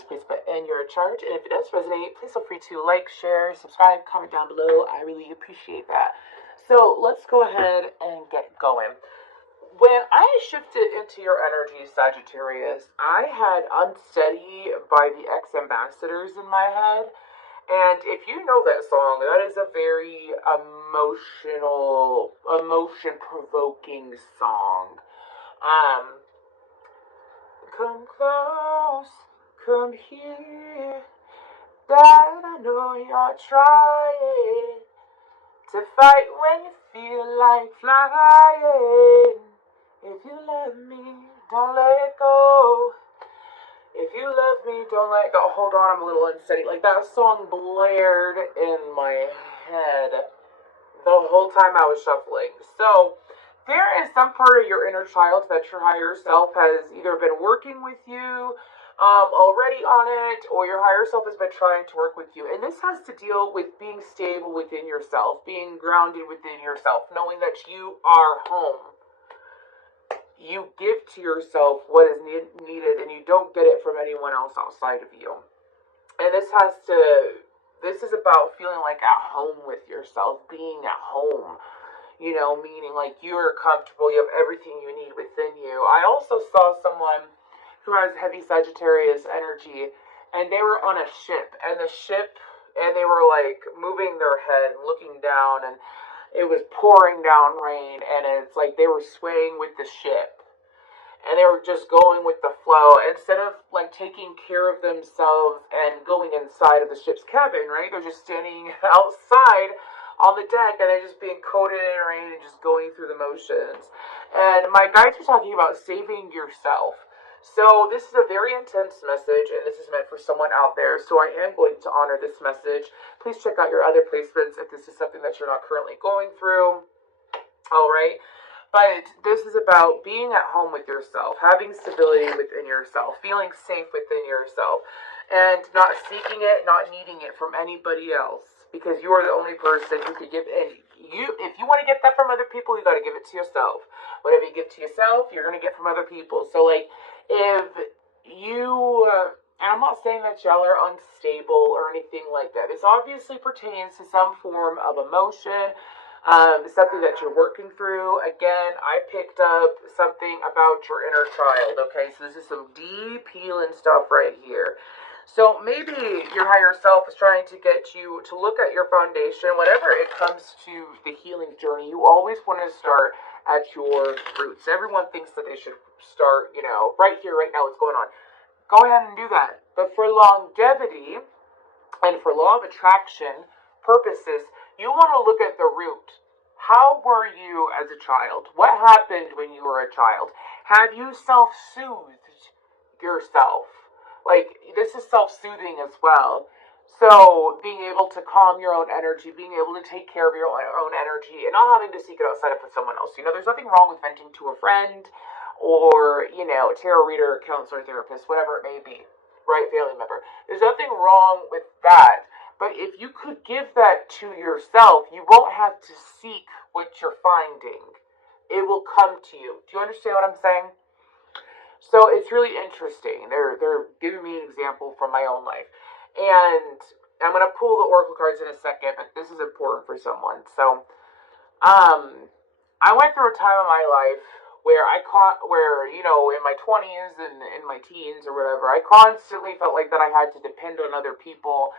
placement in your chart. And if it does resonate, please feel free to like, share, subscribe, comment down below. I really appreciate that. So let's go ahead and get going. When I shifted into your energy, Sagittarius, I had Unsteady by the X Ambassadors in my head. And if you know that song, that is a very emotion provoking song. Come close, come here. Dad, I know you're trying to fight when you feel like flying. If you love me, don't let go. If you love me, don't let go. Hold on, I'm a little unsteady. Like, that song blared in my head the whole time I was shuffling. So, there is some part of your inner child that your higher self has either been working with you already on it, or your higher self has been trying to work with you. And this has to deal with being stable within yourself, being grounded within yourself, knowing that you are home. You give to yourself what is needed, and you don't get it from anyone else outside of you. And this is about feeling like at home with yourself, being at home. You know, meaning like you're comfortable, you have everything you need within you. I also saw someone who has heavy Sagittarius energy, and they were on a ship, and they were like moving their head, looking down, and it was pouring down rain, and it's like they were swaying with the ship. And they were just going with the flow instead of like taking care of themselves and going inside of the ship's cabin, right? They're just standing outside on the deck, and they're just being coated in rain and just going through the motions. And my guides are talking about saving yourself. So this is a very intense message, and this is meant for someone out there. So I am going to honor this message. Please check out your other placements if this is something that you're not currently going through. All right. But this is about being at home with yourself, having stability within yourself, feeling safe within yourself, and not seeking it, not needing it from anybody else, because you are the only person who could give it. If you want to get that from other people, you got to give it to yourself. Whatever you give to yourself, you're going to get from other people. So, like, if you, and I'm not saying that y'all are unstable or anything like that. This obviously pertains to some form of emotion, something that you're working through. Again, I picked up something about your inner child, okay? So this is some deep healing stuff right here. So maybe your higher self is trying to get you to look at your foundation. Whenever it comes to the healing journey, you always want to start at your roots. Everyone thinks that they should start, right here, right now, what's going on. Go ahead and do that. But for longevity and for law of attraction purposes, you want to look at the root. How were you as a child? What happened when you were a child? Have you self-soothed yourself? Like, this is self-soothing as well. So, being able to calm your own energy, being able to take care of your own energy, and not having to seek it outside of someone else. There's nothing wrong with venting to a friend, or, a tarot reader, counselor, therapist, whatever it may be, right? Family member. There's nothing wrong with that. But if you could give that to yourself, you won't have to seek what you're finding. It will come to you. Do you understand what I'm saying? So it's really interesting. They're giving me an example from my own life. And I'm going to pull the oracle cards in a second, but this is important for someone. So, I went through a time in my life where in my 20s and in my teens or whatever, I constantly felt like that I had to depend on other people.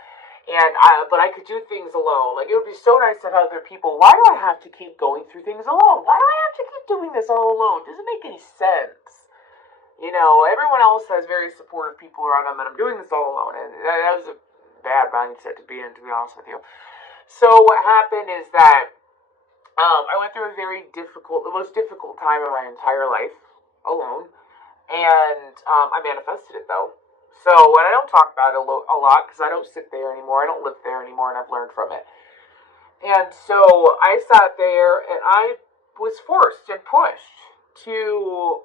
But I could do things alone. Like, it would be so nice to have other people. Why do I have to keep going through things alone? Why do I have to keep doing this all alone? Doesn't make any sense. Everyone else has very supportive people around them, and I'm doing this all alone. And that was a bad mindset to be in, to be honest with you. So what happened is that I went through the most difficult time of my entire life alone. And I manifested it, though. So, and I don't talk about it a lot because I don't sit there anymore. I don't live there anymore, and I've learned from it. And so I sat there, and I was forced and pushed to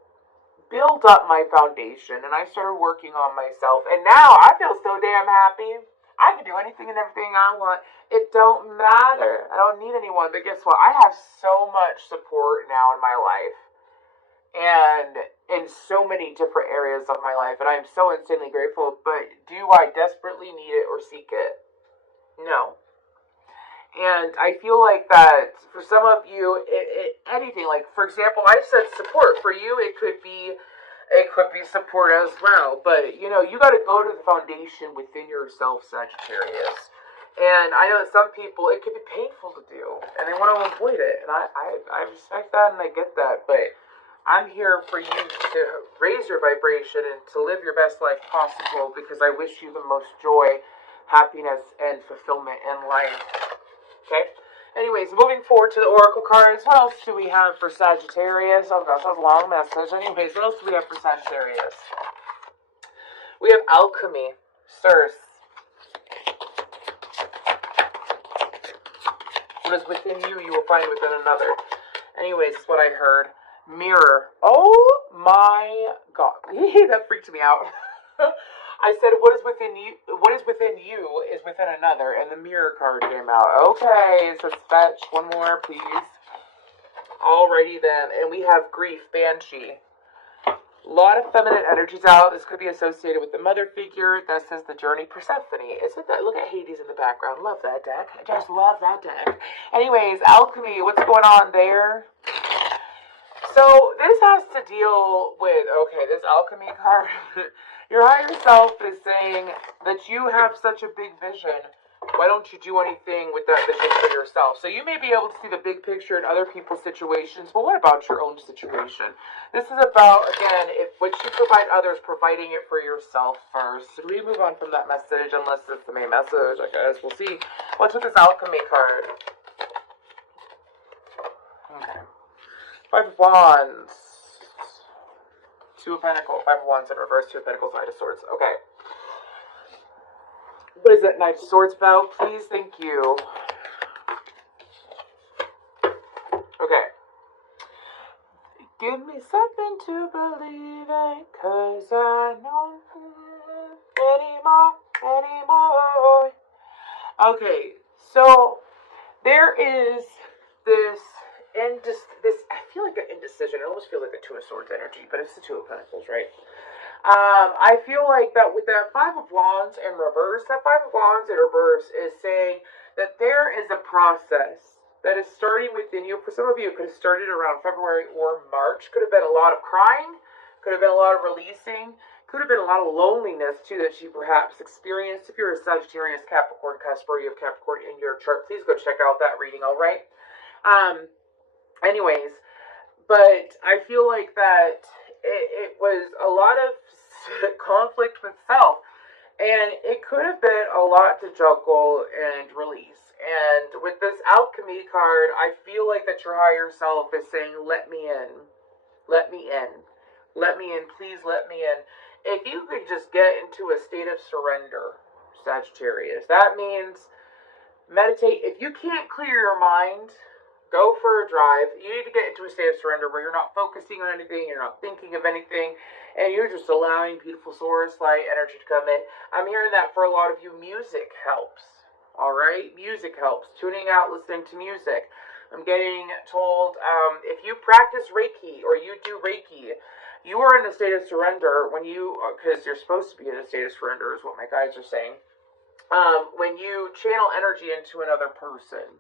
build up my foundation, and I started working on myself. And now I feel so damn happy. I can do anything and everything I want. It don't matter. I don't need anyone. But guess what? I have so much support now in my life and in so many different areas of my life, and I'm so insanely grateful. But do I desperately need it or seek it? No. And I feel like that for some of you, anything like, for example, I said support. For you, it could be support as well. But you got to go to the foundation within yourself, Sagittarius. And I know that some people, it can be painful to do, and they want to avoid it. And I respect that and I get that. But I'm here for you to raise your vibration and to live your best life possible, because I wish you the most joy, happiness, and fulfillment in life. Okay? Anyways, moving forward to the Oracle cards, what else do we have for Sagittarius? Oh gosh, that was a long message. Anyways, what else do we have for Sagittarius? We have Alchemy, Sirs. What is within you, you will find within another. Anyways, that's what I heard. Mirror. Oh my god. That freaked me out. I said, what is within you is within another, and the mirror card came out. Okay, so let's fetch one more, please. Alrighty then, and we have Grief, Banshee. A lot of feminine energies out. This could be associated with the mother figure. This is the journey Persephone. Isn't that? Look at Hades in the background. Love that deck. I just love that deck. Anyways, Alchemy, what's going on there? So this has to deal with, okay, this Alchemy card. Your higher self is saying that you have such a big vision. Why don't you do anything with that vision for yourself? So you may be able to see the big picture in other people's situations, but what about your own situation? This is about, again, if what you provide others, providing it for yourself first. So we move on from that message, unless it's the main message, I guess. We'll see. What's with this Alchemy card? Okay. Five of Wands. Two of Pentacles. Five of Wands in reverse. Two of Pentacles. Knight of Swords. Okay. What is that Knight of Swords about? Please, thank you. Okay. Give me something to believe in, 'cause I know anymore. Okay, so there is this I feel like an indecision. It almost feels like the Two of Swords energy, but it's the Two of Pentacles, right? I feel like that with that Five of Wands in reverse, that Five of Wands in reverse is saying that there is a process that is starting within you. For some of you, it could have started around February or March. Could have been a lot of crying. Could have been a lot of releasing. Could have been a lot of loneliness, too, that you perhaps experienced. If you're a Sagittarius, Capricorn, Cusper, you have Capricorn in your chart, please go check out that reading, all right? Anyways, but I feel like that it was a lot of conflict with self, and it could have been a lot to juggle and release. And with this Alchemy card, I feel like that your higher self is saying, let me in, let me in, let me in, please let me in. If you could just get into a state of surrender, Sagittarius, that means meditate. If you can't clear your mind, go for a drive. You need to get into a state of surrender where you're not focusing on anything, you're not thinking of anything, and you're just allowing beautiful source light energy to come in. I'm hearing that for a lot of you, music helps. Alright? Music helps. Tuning out, listening to music. I'm getting told, if you practice Reiki or you do Reiki, you are in a state of surrender when because you're supposed to be in a state of surrender is what my guides are saying. When you channel energy into another person.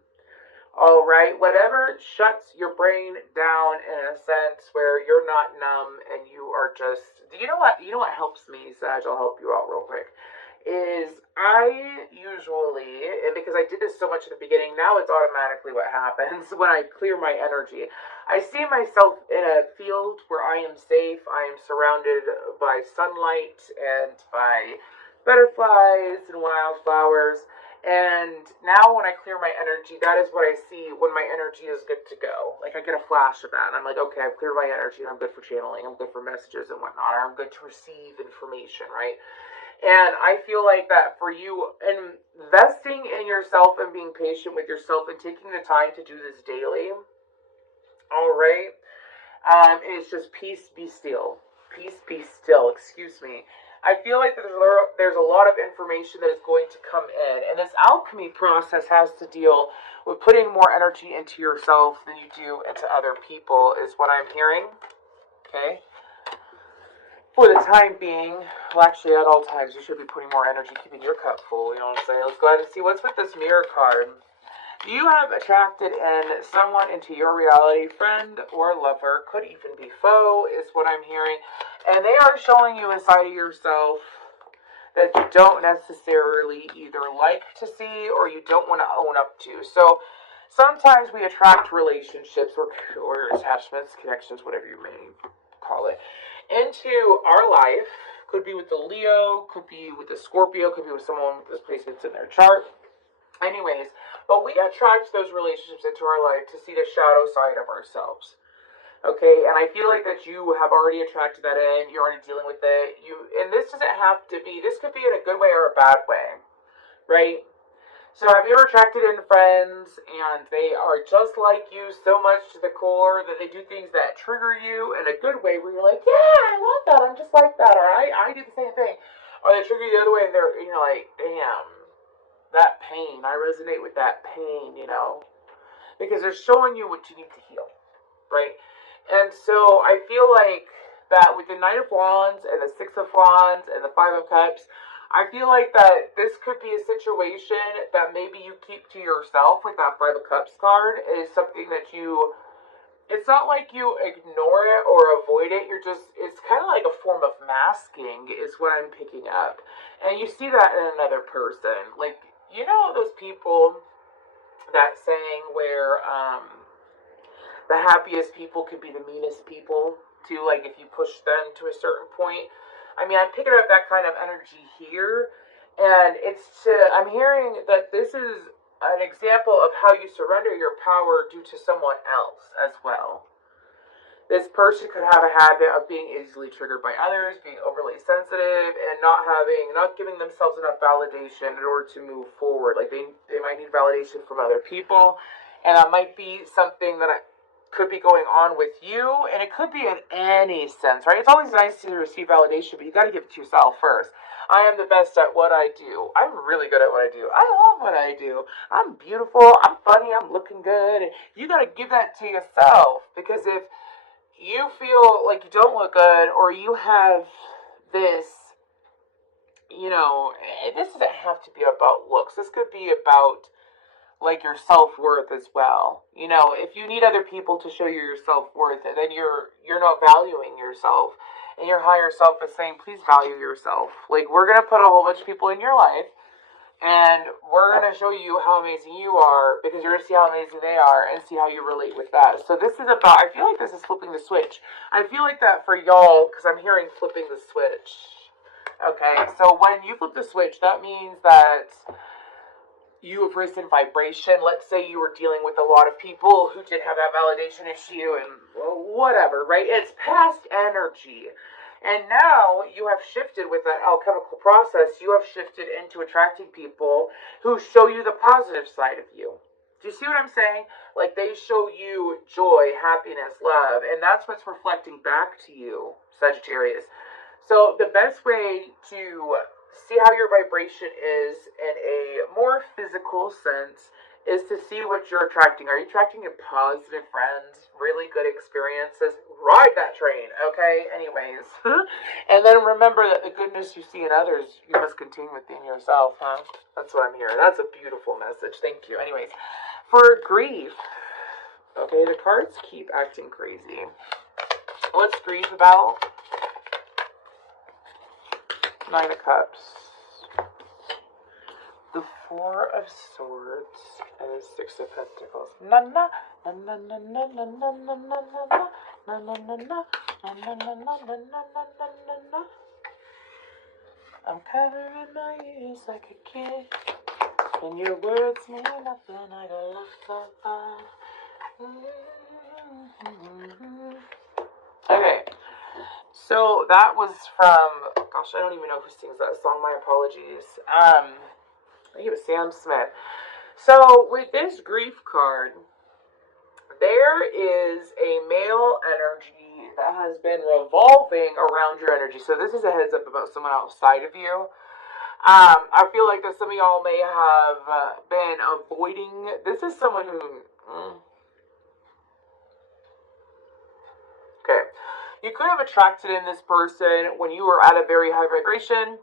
Alright, whatever shuts your brain down in a sense where you're not numb and you are just, you know what helps me, Sag, I'll help you out real quick, is I usually, and because I did this so much at the beginning, now it's automatically what happens when I clear my energy. I see myself in a field where I am safe, I am surrounded by sunlight and by butterflies and wildflowers. And now when I clear my energy, that is what I see when my energy is good to go. Like I get a flash of that and I'm like, okay, I've cleared my energy and I'm good for channeling, I'm good for messages and whatnot, or I'm good to receive information, right? And I feel like that for you, investing in yourself and being patient with yourself and taking the time to do this daily, all right, it's just peace, be still. Peace, be still, excuse me. I feel like there's a lot of information that is going to come in. And this alchemy process has to deal with putting more energy into yourself than you do into other people, is what I'm hearing. Okay? For the time being, well, actually, at all times, you should be putting more energy, keeping your cup full. You know what I'm saying? Let's go ahead and see what's with this mirror card. You have attracted in someone into your reality, friend or lover, could even be foe, is what I'm hearing. And they are showing you a side of yourself that you don't necessarily either like to see or you don't want to own up to. So sometimes we attract relationships or attachments, connections, whatever you may call it, into our life. Could be with the Leo, could be with the Scorpio, could be with someone with those placements in their chart. Anyways, but we attract those relationships into our life to see the shadow side of ourselves. Okay, and I feel like that you have already attracted that in. You're already dealing with it. And this doesn't have to be. This could be in a good way or a bad way, right? So have you ever attracted in friends and they are just like you so much to the core that they do things that trigger you in a good way where you're like, yeah, I love that. I'm just like that, or I do the same thing, or they trigger you the other way and you're like, damn, that pain. I resonate with that pain, because they're showing you what you need to heal, right? And so I feel like that with the Knight of Wands and the Six of Wands and the Five of Cups, I feel like that this could be a situation that maybe you keep to yourself with that Five of Cups card. Is something that it's not like you ignore it or avoid it. It's kind of like a form of masking is what I'm picking up. And you see that in another person. Like, those people, that saying where, the happiest people could be the meanest people, too. Like, if you push them to a certain point. I mean, I'm picking up that kind of energy here. And I'm hearing that this is an example of how you surrender your power due to someone else as well. This person could have a habit of being easily triggered by others, being overly sensitive, and not giving themselves enough validation in order to move forward. Like, they might need validation from other people. And that might be something that could be going on with you, and it could be in any sense, right? It's always nice to receive validation, but you got to give it to yourself first. I am the best at what I do. I'm really good at what I do. I love what I do. I'm beautiful. I'm funny. I'm looking good. You got to give that to yourself, because if you feel like you don't look good, or you have this, this doesn't have to be about looks. This could be about like your self-worth as well. If you need other people to show you your self-worth, then you're not valuing yourself. And your higher self is saying, please value yourself. Like, we're going to put a whole bunch of people in your life, and we're going to show you how amazing you are, because you're going to see how amazing they are and see how you relate with that. So this is about, I feel like this is flipping the switch. I feel like that for y'all, because I'm hearing flipping the switch. Okay, so when you flip the switch, that means that you have risen vibration. Let's say you were dealing with a lot of people who did have that validation issue and whatever, right? It's past energy. And now you have shifted with that alchemical process. You have shifted into attracting people who show you the positive side of you. Do you see what I'm saying? Like, they show you joy, happiness, love, and that's what's reflecting back to you, Sagittarius. So the best way to see how your vibration is in a more physical sense is to see what you're attracting. Are you attracting a positive friends, really good experiences? Ride that train, okay? Anyways. And then remember that the goodness you see in others, you must continue within yourself, huh? That's what I'm hearing. That's a beautiful message. Thank you. Anyways, for grief, okay, the cards keep acting crazy. What's grief about? Nine of Cups, the Four of Swords, and the Six of Pentacles. Na na na na na na na na na na na na na na na na na na na na. I'm covering my ears like a kid, and your words mean nothing. I got lost on Okay. So that was from, gosh, I don't even know who sings that song. My apologies. I think it was Sam Smith. So with this grief card, there is a male energy that has been revolving around your energy. So this is a heads up about someone outside of you. I feel like that some of y'all may have been avoiding. This is someone who... Okay. You could have attracted in this person when you were at a very high vibration.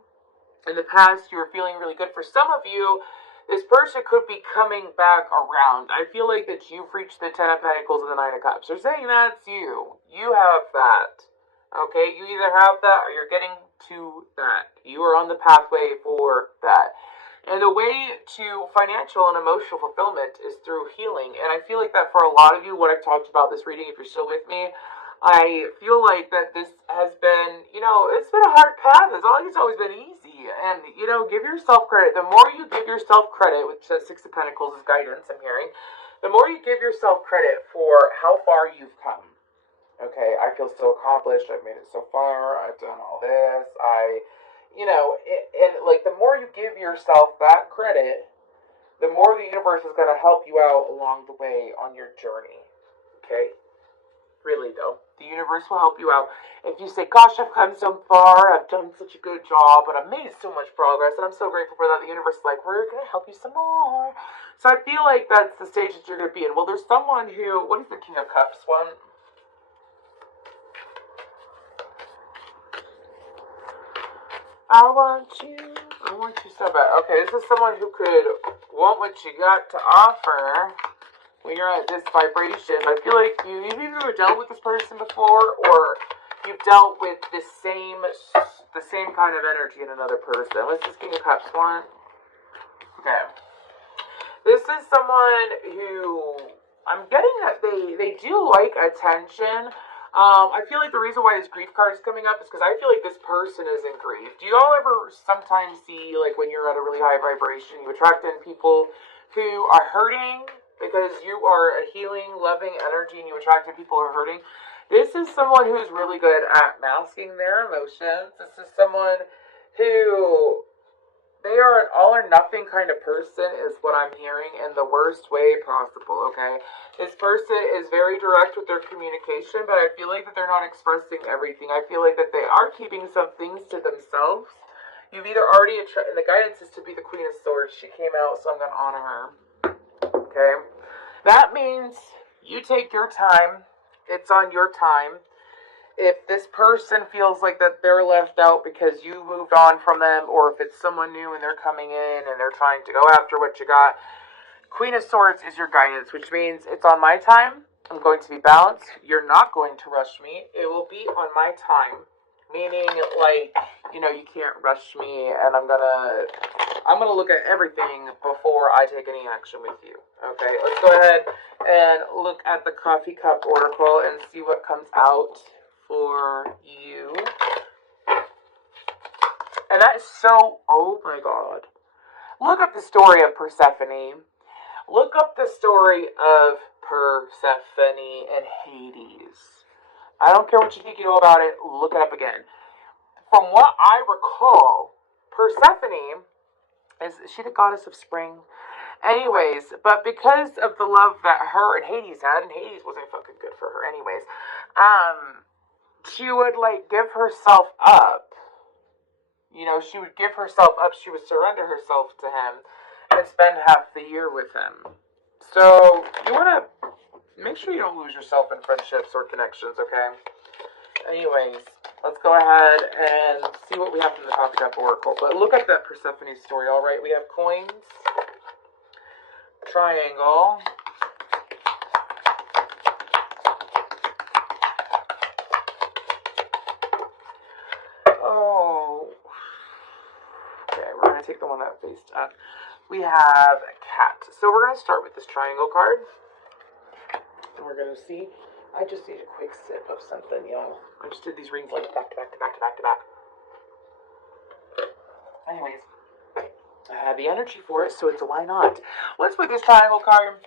In the past, you were feeling really good. For some of you, this person could be coming back around. I feel like that you've reached the Ten of Pentacles and the Nine of Cups. They're saying that's you. You have that. Okay, you either have that or you're getting to that. You are on the pathway for that. And the way to financial and emotional fulfillment is through healing. And I feel like that for a lot of you, what I've talked about this reading, if you're still with me, I feel like that this has been, it's been a hard path. It's always been easy. And, give yourself credit. The more you give yourself credit, which says Six of Pentacles is guidance, I'm hearing, the more you give yourself credit for how far you've come. Okay, I feel so accomplished. I've made it so far. I've done all this. The more you give yourself that credit, the more the universe is going to help you out along the way on your journey. Okay? Really, though. The universe will help you out. If you say, gosh, I've come so far, I've done such a good job, but I've made so much progress, and I'm so grateful for that, the universe is like, we're going to help you some more. So I feel like that's the stage that you're going to be in. Well, there's someone who, what is the King of Cups one? I want you so bad. Okay, this is someone who could want what you got to offer when you're at this vibration. I feel like you've either dealt with this person before, or you've dealt with the same kind of energy in another person. What's this King of Cups one? Okay. This is someone who, I'm getting that they do like attention. I feel like the reason why this grief card is coming up is because I feel like this person is in grief. Do you all ever sometimes see, like, when you're at a really high vibration, you attract in people who are hurting because you are a healing, loving energy, and you attract in people who are hurting? This is someone who's really good at masking their emotions. This is someone who, they are an all or nothing kind of person, is what I'm hearing, in the worst way possible, okay? This person is very direct with their communication, but I feel like that they're not expressing everything. I feel like that they are keeping some things to themselves. You've either already, and the guidance is to be the Queen of Swords. She came out, so I'm going to honor her. Okay? That means you take your time. It's on your time. If this person feels like that they're left out because you moved on from them, or if it's someone new and they're coming in and they're trying to go after what you got, Queen of Swords is your guidance, which means it's on my time. I'm going to be balanced. You're not going to rush me. It will be on my time. Meaning, like, you can't rush me, and I'm gonna look at everything before I take any action with you. Okay, let's go ahead and look at the Coffee Cup Oracle and see what comes out for you. And that is so, oh my god. Look up the story of Persephone. Look up the story of Persephone and Hades. I don't care what you think you know about it, look it up again. From what I recall, Persephone, is she the goddess of spring? Anyways, but because of the love that her and Hades had, and Hades wasn't fucking good for her anyways, she would, like, give herself up. She would give herself up, she would surrender herself to him, and spend half the year with him. So, you want to make sure you don't lose yourself in friendships or connections, okay? Anyways, let's go ahead and see what we have from the Coffee Cup Oracle. But look at that Persephone story, alright? We have coins, triangle, we're going to take the one that faced up. We have a cat. So we're going to start with this triangle card. And we're going to see. I just need a quick sip of something, y'all. I just did these rings like back to back to back to back to back. Anyways, I have the energy for it, so it's a why not. Let's put this triangle card.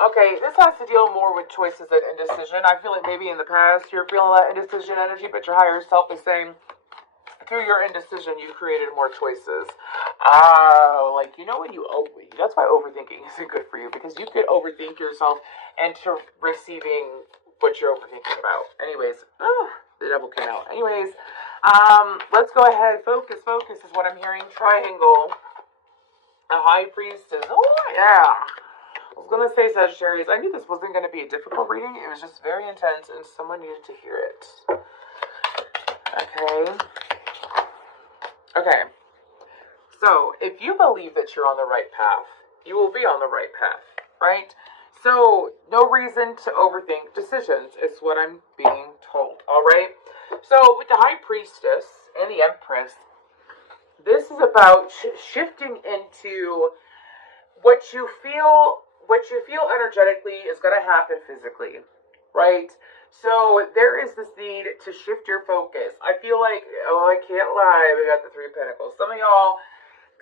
Okay, this has to deal more with choices and indecision. I feel like maybe in the past you're feeling that indecision energy, but your higher self is saying, through your indecision, you created more choices. When that's why overthinking isn't good for you, because you could overthink yourself into receiving what you're overthinking about. Anyways, the devil came out. Anyways, let's go ahead. Focus is what I'm hearing. Triangle. A high priestess. Oh, yeah. I was going to say Sagittarius. I knew this wasn't going to be a difficult reading. It was just very intense, and someone needed to hear it. Okay. Okay. So, if you believe that you're on the right path, you will be on the right path, right? So, no reason to overthink decisions is what I'm being told, all right? So, with the High Priestess and the Empress, this is about shifting into what you feel energetically is going to happen physically, right? So there is this need to shift your focus. I feel like, oh, I can't lie, we got the Three of Pentacles. Some of y'all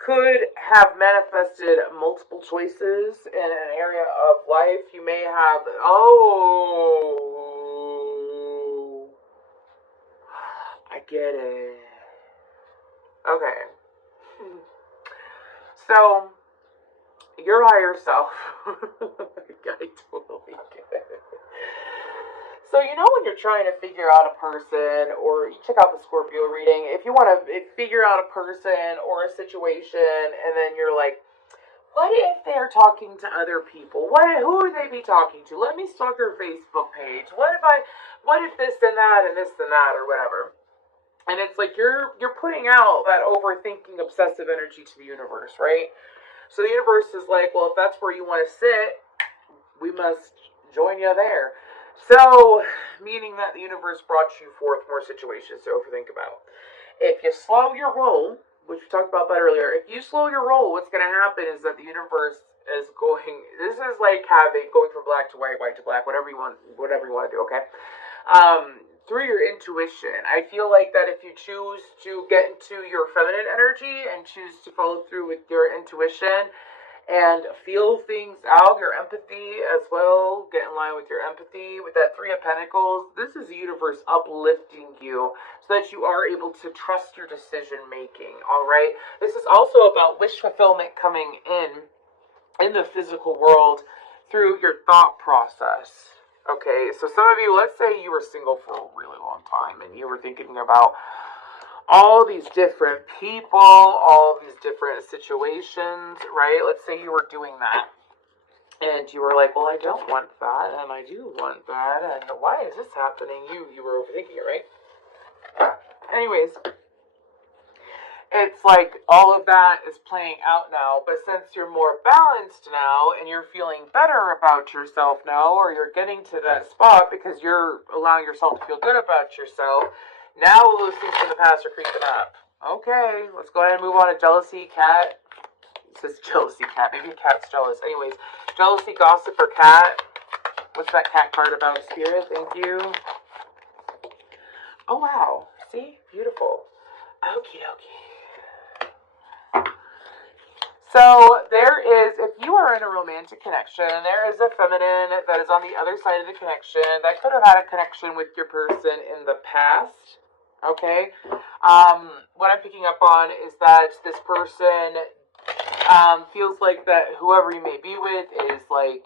could have manifested multiple choices in an area of life. You may have, oh, I get it. Okay. So, your higher self. I totally get it. So, you know when you're trying to figure out a person, or you check out the Scorpio reading, if you want to figure out a person or a situation, and then you're like, what if they're talking to other people? Who would they be talking to? Let me stalk their Facebook page. What if this and that and this and that or whatever? And it's like you're putting out that overthinking, obsessive energy to the universe, right? So the universe is like, well, if that's where you want to sit, we must join you there. So, meaning that the universe brought you forth more situations to overthink about. If you slow your roll, which we talked about that earlier, if you slow your roll, what's going to happen is that the universe is going, this is like going from black to white, white to black, whatever you want to do, okay? Through your intuition. I feel like that if you choose to get into your feminine energy and choose to follow through with your intuition and feel things out, your empathy as well, get in line with your empathy. With that Three of Pentacles, this is the universe uplifting you so that you are able to trust your decision making, all right? This is also about wish fulfillment coming in the physical world through your thought process. Okay, so some of you, let's say you were single for a really long time and you were thinking about all these different people, all these different situations, right? Let's say you were doing that and you were like, well, I don't want that and I do want that, and why is this happening? You were overthinking it, right? Anyways, it's like all of that is playing out now, but since you're more balanced now and you're feeling better about yourself now, or you're getting to that spot because you're allowing yourself to feel good about yourself, now those things from the past are creeping up. Okay, let's go ahead and move on to jealousy, cat. It says jealousy, cat. Maybe a cat's jealous. Anyways, jealousy, gossip, or cat. What's that cat card about, Spirit? Thank you. Oh, wow. See? Beautiful. Okie dokie. So there is, if you are in a romantic connection, there is a feminine that is on the other side of the connection that could have had a connection with your person in the past, okay? What I'm picking up on is that this person feels like that whoever you may be with is like,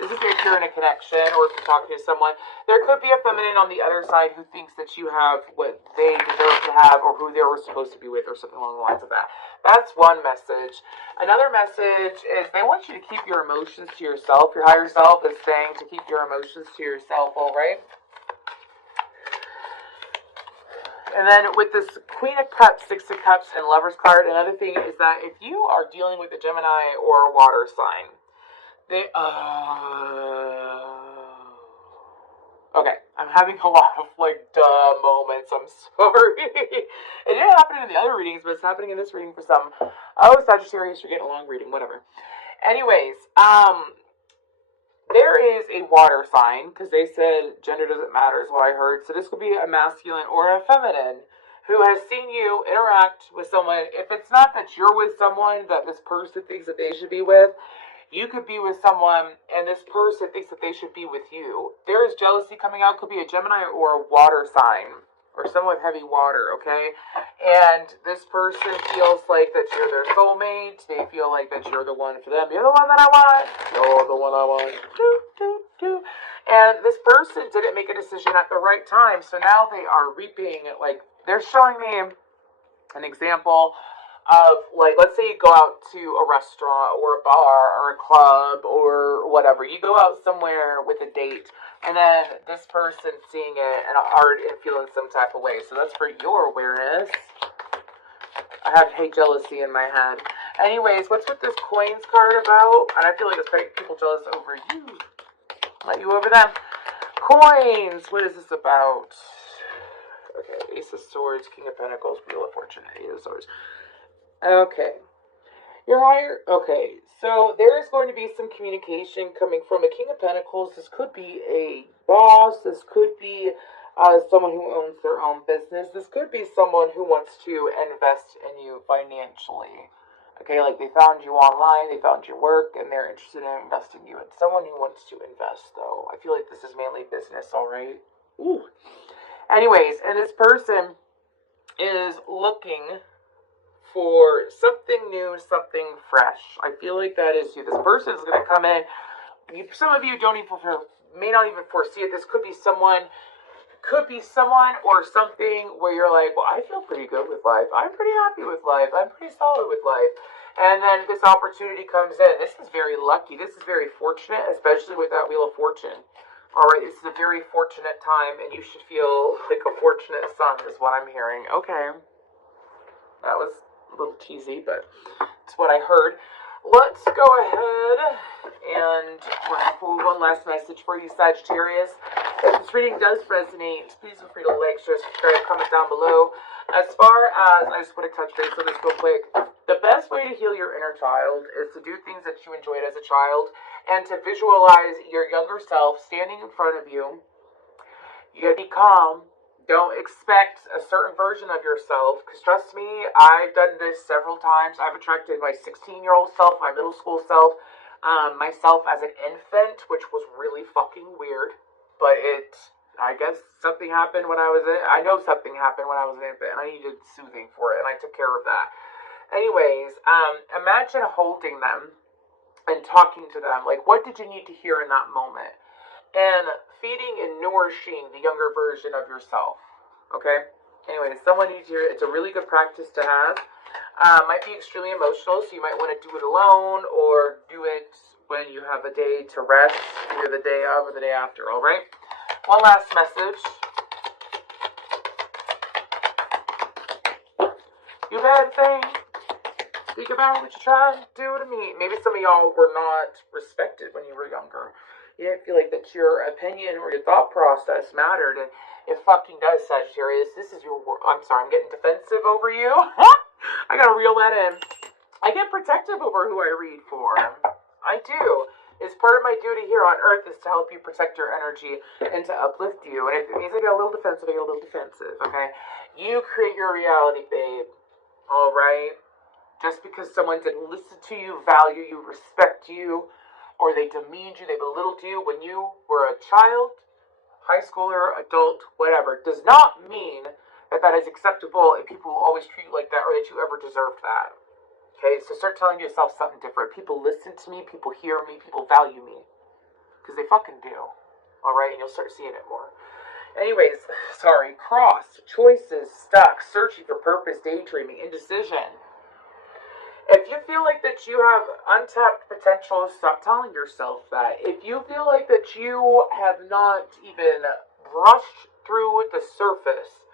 this is if you're in a connection or if you're talking to someone, there could be a feminine on the other side who thinks that you have what they deserve to have or who they were supposed to be with or something along the lines of that. That's one message. Another message is they want you to keep your emotions to yourself. Your higher self is saying to keep your emotions to yourself, all right? And then with this Queen of Cups, Six of Cups, and Lover's card, another thing is that if you are dealing with a Gemini or a water sign, okay, I'm having a lot of like duh moments. I'm sorry. It didn't happen in the other readings, but it's happening in this reading for some. Oh, Sagittarius, you're getting a long reading, whatever. Anyways, there is a water sign because they said gender doesn't matter is what I heard. So this could be a masculine or a feminine who has seen you interact with someone. If it's not that you're with someone that this person thinks that they should be with, you could be with someone and this person thinks that they should be with you. There is jealousy coming out. Could be a Gemini or a water sign or someone with heavy water, okay? And this person feels like that you're their soulmate. They feel like that you're the one for them. You're the one that I want. You're the one I want. And this person didn't make a decision at the right time. So now they are reaping, like, they're showing me an example of, like, let's say you go out to a restaurant or a bar or a club or whatever. You go out somewhere with a date, and then this person seeing it and feeling some type of way. So that's for your awareness. I have hate jealousy in my head. Anyways, what's with this coins card about? And I feel like it's people jealous over you, not you over them. Coins. What is this about? Okay, Ace of Swords, King of Pentacles, Wheel of Fortune, Eight of Swords. Okay. Okay, so there's going to be some communication coming from a King of Pentacles. This could be a boss. This could be someone who owns their own business. This could be someone who wants to invest in you financially. Okay, like they found you online, they found your work, and they're interested in investing in you. It's someone who wants to invest, though. I feel like this is mainly business, all right? Ooh. Anyways, and this person is looking for something new, something fresh. I feel like that is you. This person is going to come in. Some of you may not even foresee it. This could be someone or something where you're like, well, I feel pretty good with life. I'm pretty happy with life. I'm pretty solid with life. And then this opportunity comes in. This is very lucky. This is very fortunate, especially with that Wheel of Fortune. All right, this is a very fortunate time, and you should feel like a fortunate son is what I'm hearing. Okay. That was a little cheesy, but it's what I heard. Let's go ahead and we're going to pull one last message for you, Sagittarius. If this reading does resonate, please feel free to like, share, subscribe, comment down below. As far as, I just want to touch base on this real quick. The best way to heal your inner child is to do things that you enjoyed as a child and to visualize your younger self standing in front of you. You gotta be calm. Don't expect a certain version of yourself, because trust me, I've done this several times. I've attracted my 16-year-old self, my middle school self, myself as an infant, which was really fucking weird. But I guess something happened when I was I know something happened when I was an infant, and I needed soothing for it, and I took care of that. Anyways, imagine holding them and talking to them. Like, what did you need to hear in that moment? And feeding and nourishing the younger version of yourself. Okay? Anyway, someone needs to hear it. It's a really good practice to have. Might be extremely emotional, so you might want to do it alone or do it when you have a day to rest, either the day of or the day after, alright? One last message. You bad thing. Think about what you tried to do to me. Maybe some of y'all were not respected when you were younger. You didn't feel like that your opinion or your thought process mattered, and it fucking does, Sagittarius. This is your I'm sorry, I'm getting defensive over you. I gotta reel that in. I get protective over who I read for. I do. It's part of my duty here on Earth is to help you protect your energy and to uplift you. And if it means I get a little defensive, I get a little defensive, okay? You create your reality, babe. Alright? Just because someone didn't listen to you, value you, respect you, or they demeaned you, they belittled you when you were a child, high schooler, adult, whatever, does not mean that that is acceptable and people will always treat you like that or that you ever deserved that. Okay, so start telling yourself something different. People listen to me, people hear me, people value me. Because they fucking do. Alright, and you'll start seeing it more. Anyways, sorry, cross, choices, stuck, searching for purpose, daydreaming, indecision. If you feel like that you have untapped potential, stop telling yourself that. If you feel like that you have not even brushed through the surface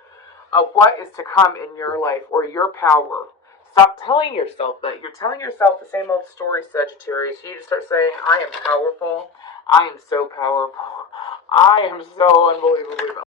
of what is to come in your life or your power, stop telling yourself that. You're telling yourself the same old story, Sagittarius. You need to start saying, I am powerful. I am so powerful. I am so unbelievably